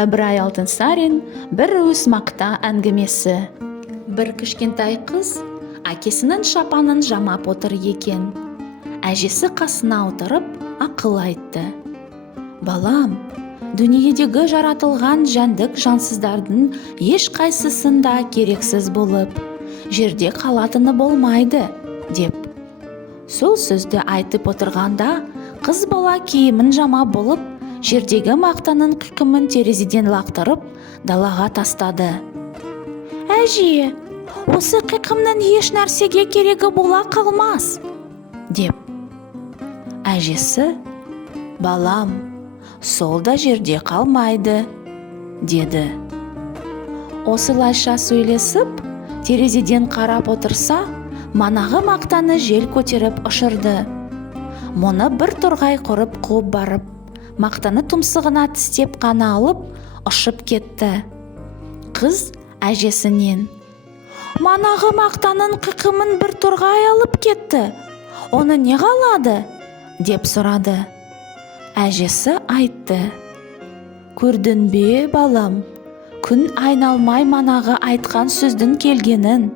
Ыбырай Алтынсарин бір өз мақта әңгімесі. Бір кішкентай қыз әкесінің шапанын жамап отыр екен. Әжесі қасына отырып ақыл айтты. Балам, дүниедегі жаратылған жәндік жансыздардың ешқайсысында керексіз болып, жерде қалатыны болмайды, деп. Сол сөзді айтып отырғанда, қыз бала киімін жамап болып, жердегі мақтаның қиқымын терезеден лақтырып, далаға тастады. Әже, осы қиқымның еш нәрсеге керегі бола қалмас, деп. Әжесі, балам, сол да жерде қалмайды, деді. Осылайша сөйлесіп, терезеден қарап отырса, манағы мақтаны жел көтеріп ұшырды. Мұны бір торғай құрып қуып барып, мақтаны тұмсығына тістеп қана алып, ұшып кетті. Қыз әжесінен, манағы мақтаның қиқымын бір торғай алып кетті. Оны не қалады? Деп сұрады. Әжесі айтты. Көрдің бе, балам, күн айналмай манағы айтқан сөздің келгенін.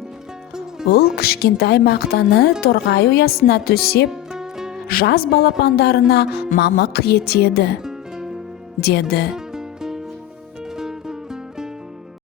Ол кішкентай мақтаны торғай ұясына төсеп, жаз балапандарына мамық етеді, деді.